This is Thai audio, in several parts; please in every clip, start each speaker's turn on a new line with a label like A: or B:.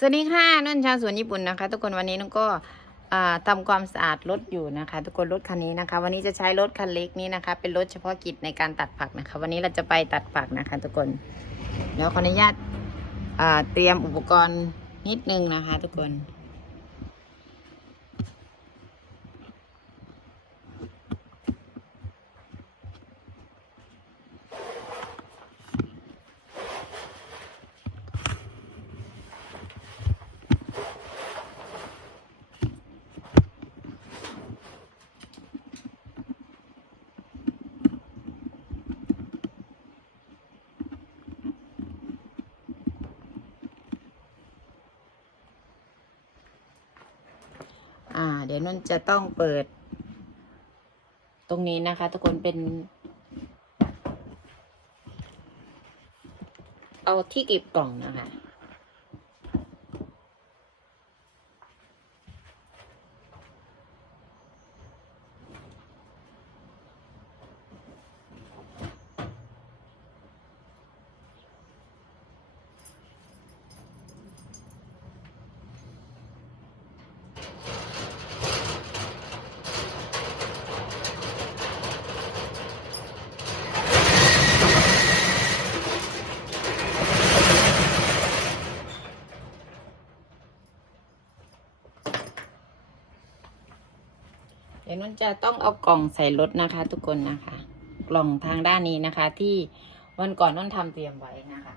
A: สวัสดีค่ะนุ่นชาวสวนญี่ปุ่นนะคะ ทุกคนวันนี้นุ่นก็ทำทำความสะอาดรถอยู่นะคะ ทุกคนรถคันนี้นะคะ วันนี้จะใช้รถคันเล็กนี้นะคะ เป็นรถเฉพาะกิจในการตัดผักนะคะ วันนี้เราจะไปตัดผักนะคะ ทุกคนเดี๋ยวขออนุญาตเตรียมอุปกรณ์นิดนึงนะคะ ทุกคน ยวนุ่นจะต้องเปิด ตรงนี้นะคะ ทุกคนเป็น เอาที่เก็บกล่องนะคะ นุ่นจะต้องเอากล่องใส่รถนะคะ ทุกคนนะคะ กล่องทางด้านนี้นะคะ ที่วันก่อนนุ่นทำเตรียมไว้นะคะ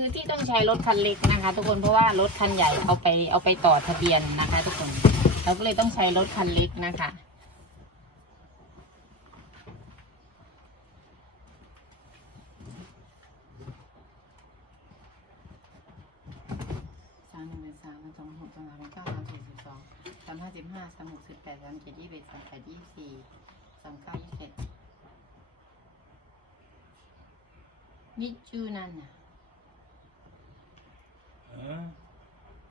A: คือ ที่ต้องใช้รถคันเล็กนะคะ ทุกคนเพราะว่ารถคันใหญ่เอาไปเอาไปต่อทะเบียนนะคะ ทุกคนเราก็เลยต้องใช้รถคันเล็กนะคะสามหนึ่งเป็นสามสองหกสามสามเป็นเก้าสามสี่สิบสองสามห้าสิบห้าสามหกสิบแปดสามเจ็ดยี่สิบเอ็ดสามแปดยี่สี่สามเก้ายี่สิบเอ็ดนิจูนันน่ะ
B: 응?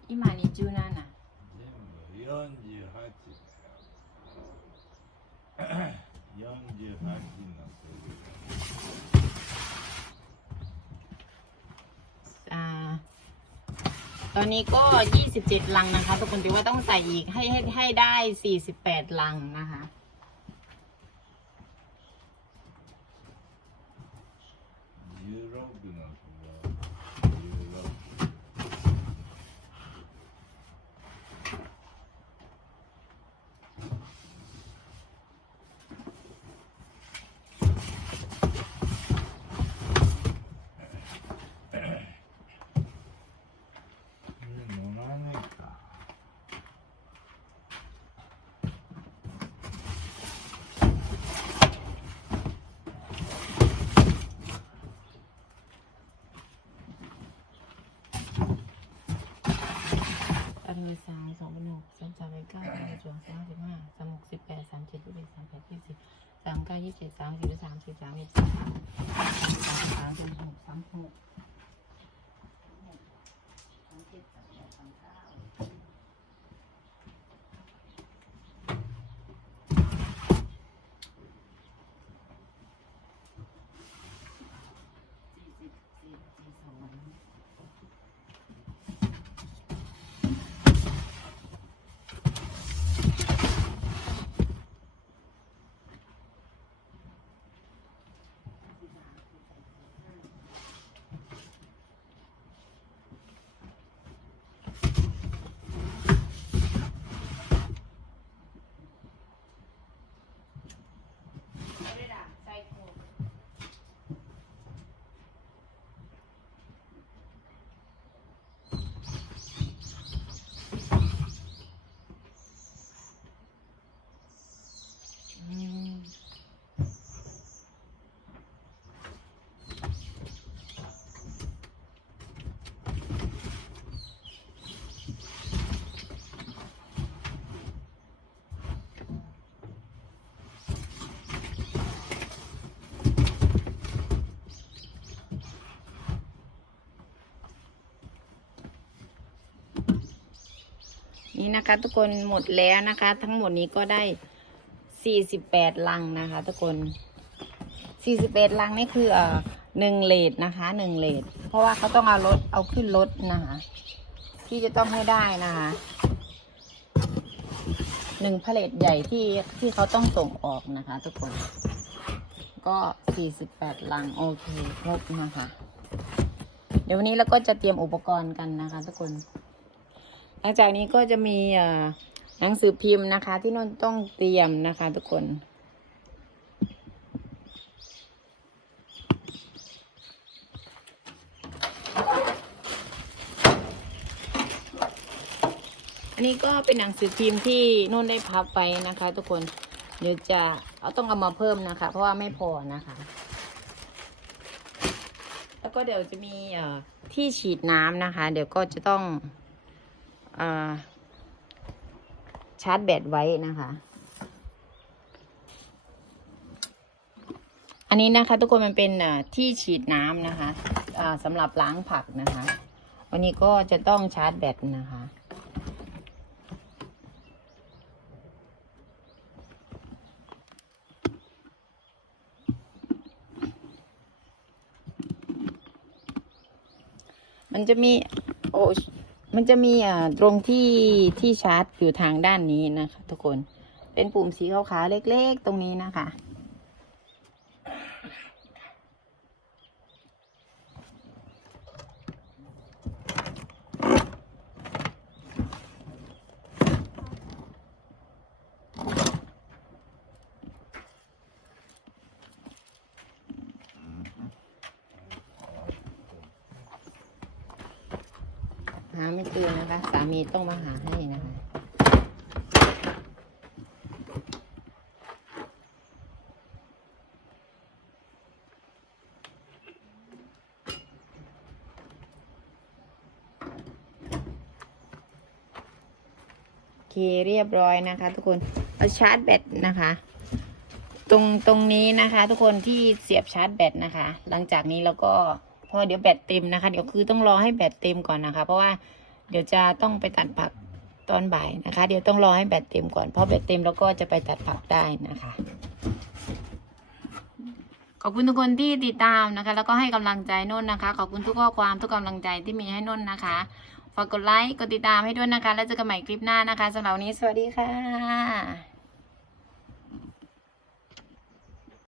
B: 이
A: 만이 준하
B: 나. 연지 하 지. 연지 하
A: 지 아. ตอนนี้ก็ 27 ลังนะคะ ทุกคนถือว่าต้องใส่อีกให้ให้ให้ได้ 48 ลังนะคะ อสามสองเป็นหกสามสามเป็นเก้าสามเป็นสองสามสิบห้าสามหกสิบแปดสามเจ็ดยี่สิบเอ็ดสามแปดยี่สิบสามเก้ายี่สิบสามสิบสามสิบสามสิบสามสามสิบหกสามหกสามเจ็ดสามแปดสามเก้า นี่นะคะ ทุกคนหมดแล้วนะคะ ทั้งหมดนี้ก็ได้สี่สิบแปดลังนะคะ ทุกคนสี่สิบแปดลังนี่คือเอ่อหนึ่งเลทนะคะหนึ่งเลทเพราะว่าเขาต้องเอารถเอาขึ้นรถนะคะที่จะต้องให้ได้นะคะหนึ่งพาเลทใหญ่ที่ที่เขาต้องส่งออกนะคะ ทุกคน ก็สี่สิบแปดลังโอเคครบนะคะ เดี๋ยววันนี้เราก็จะเตรียมอุปกรณ์กันนะคะ ทุกคน ลังจากนี้ก็จะมีหนังสือพิมพ์นะคะ ที่นนต้องเตรียมนะคะ ทุกคน อันนี้ก็เป็นหนังสือพิมพ์ที่นุ่นได้พับไปนะคะ ทุกคน เดี๋ยวจะเอาต้องเอามาเพิ่มนะคะ เพราะว่าไม่พอนะคะแล้วก็เดี๋ยวจะมีที่ฉีดน้ำนะคะ เดี๋ยวก็จะต้อง ชาร์จแบตไว้นะคะ อันนี้นะคะ ทุกคนมันเป็นที่ฉีดน้ำนะคะสำหรับล้างผักนะคะ วันนี้ก็จะต้องชาร์จแบตนะคะมันจะมีโอ้ มันจะมีอ่าตรงที่ที่ชาร์จอยู่ทางด้านนี้นะคะ ทุกคนเป็นปุ่มสีขาวๆเล็ก ๆ ตรงนี้นะคะ หาไม่เจอนะคะ สามีต้องมาหาให้นะคะโอเคเรียบร้อยนะคะ ทุกคนเอาชาร์จแบตนะคะ ตรงตรงนี้นะคะ ทุกคนที่เสียบชาร์จแบตนะคะ หลังจากนี้เราก็ พอเดี๋ยวแบตเต็มนะคะ เดี๋ยวคือต้องรอให้แบตเต็มก่อนนะคะ เพราะว่าเดี๋ยวจะต้องไปตัดผักตอนบ่ายนะคะ เดี๋ยวต้องรอให้แบตเต็มก่อนพอแบตเต็มแล้วก็จะไปตัดผักได้นะคะ ขอบคุณทุกคนที่ติดตามนะคะ แล้วก็ให้กำลังใจนุ่นนะคะ ขอบคุณทุกข้อความทุกกำลังใจที่มีให้นุ่นนะคะฝากกดไลค์กดติดตามให้ด้วยนะคะ แล้วเจอกันใหม่คลิปหน้านะคะสำหรับวันนี้สวัสดีค่ะ